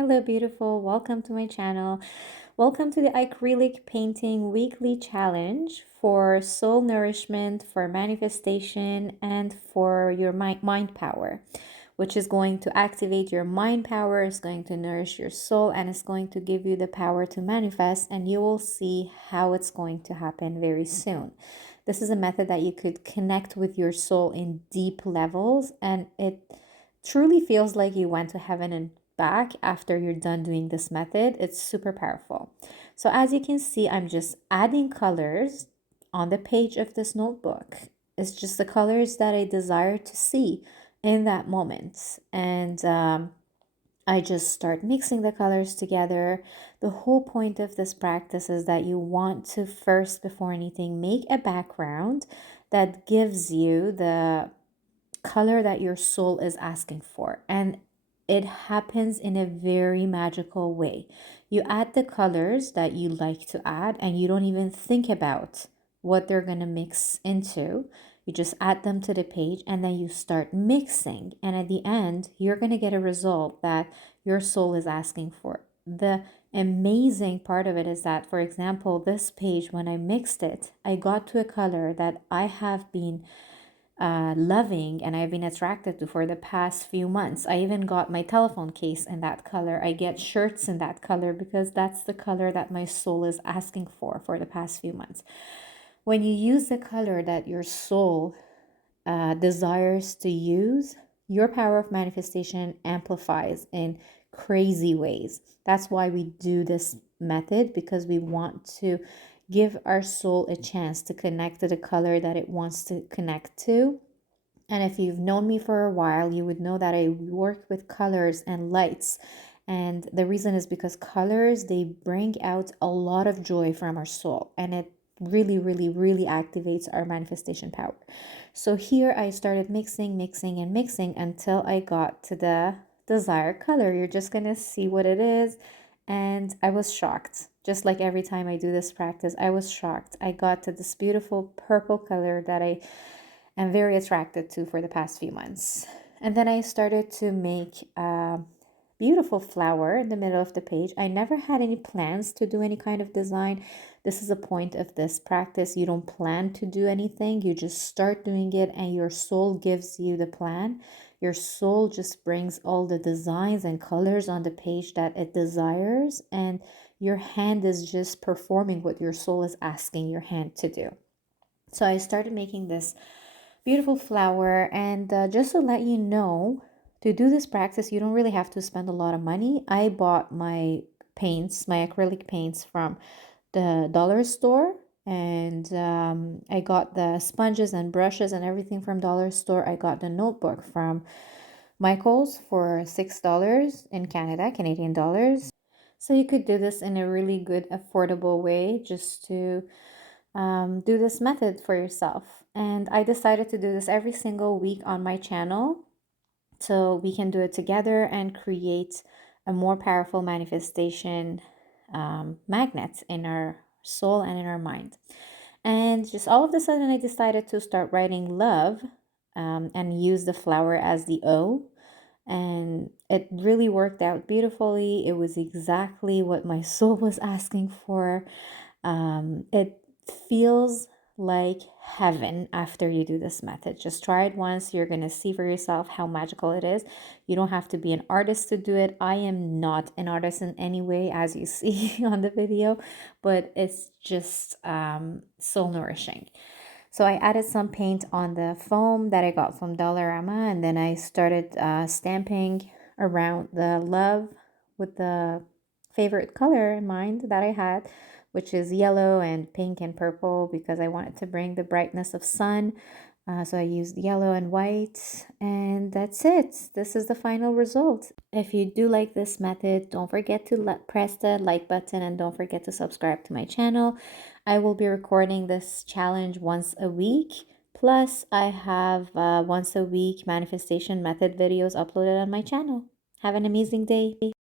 Hello, beautiful. Welcome to my channel. Welcome to the acrylic painting weekly challenge for soul nourishment, for manifestation, and for your mind power, which is going to activate your mind power, is going to nourish your soul, and it's going to give you the power to manifest. And you will see how it's going to happen very soon. This is a method that you could connect with your soul in deep levels, and it truly feels like you went to heaven and back after you're done doing this method. It's super powerful. So as you can see, I'm just adding colors on the page of this notebook. It's just the colors that I desire to see in that moment. And I just start mixing the colors together. The whole point of this practice is that you want to first, before anything, make a background that gives you the color that your soul is asking for. And it happens in a very magical way. You add the colors that you like to add, and you don't even think about what they're going to mix into. You just add them to the page and then you start mixing. And at the end, you're going to get a result that your soul is asking for. The amazing part of it is that, for example, this page, when I mixed it, I got to a color that I have been loving and I've been attracted to for the past few months. I even got my telephone case in that color. I get shirts in that color because that's the color that my soul is asking for the past few months. When you use the color that your soul desires to use, your power of manifestation amplifies in crazy ways. That's why we do this method, because we want to give our soul a chance to connect to the color that it wants to connect to. And if you've known me for a while, you would know that I work with colors and lights. And the reason is because colors, they bring out a lot of joy from our soul, and it really activates our manifestation power. So here I started mixing until I got to the desired color. You're just gonna see what it is. And I was shocked. Just like every time I do this practice, I was shocked. I got to this beautiful purple color that I am very attracted to for the past few months. And then I started to make a beautiful flower in the middle of the page. I never had any plans to do any kind of design. This is the point of this practice. You don't plan to do anything. You just start doing it, and your soul gives you the plan. Your soul just brings all the designs and colors on the page that it desires, and your hand is just performing what your soul is asking your hand to do. So I started making this beautiful flower, and just to let you know, to do this practice you don't really have to spend a lot of money. I bought my paints, my acrylic paints, from the dollar store, and I got the sponges and brushes and everything from dollar store. I got the notebook from Michael's for $6 in Canadian dollars. So you could do this in a really good affordable way, just to do this method for yourself. And I decided to do this every single week on my channel so we can do it together and create a more powerful manifestation magnet in our soul and in our mind. And just all of a sudden, I decided to start writing love and use the flower as the O. And it really worked out beautifully. It was exactly what my soul was asking for. It feels like heaven after you do this method. Just try it once. You're going to see for yourself how magical it is. You don't have to be an artist to do it. I am not an artist in any way, as you see on the video, but it's just soul nourishing. So I added some paint on the foam that I got from Dollarama, and then I started stamping around the love with the favorite color in mind that I had, which is yellow and pink and purple, because I wanted to bring the brightness of sun. So I used yellow and white, and that's it. This is the final result. If you do like this method, don't forget to press the like button, and don't forget to subscribe to my channel. I will be recording this challenge once a week. Plus, I have once a week manifestation method videos uploaded on my channel. Have an amazing day.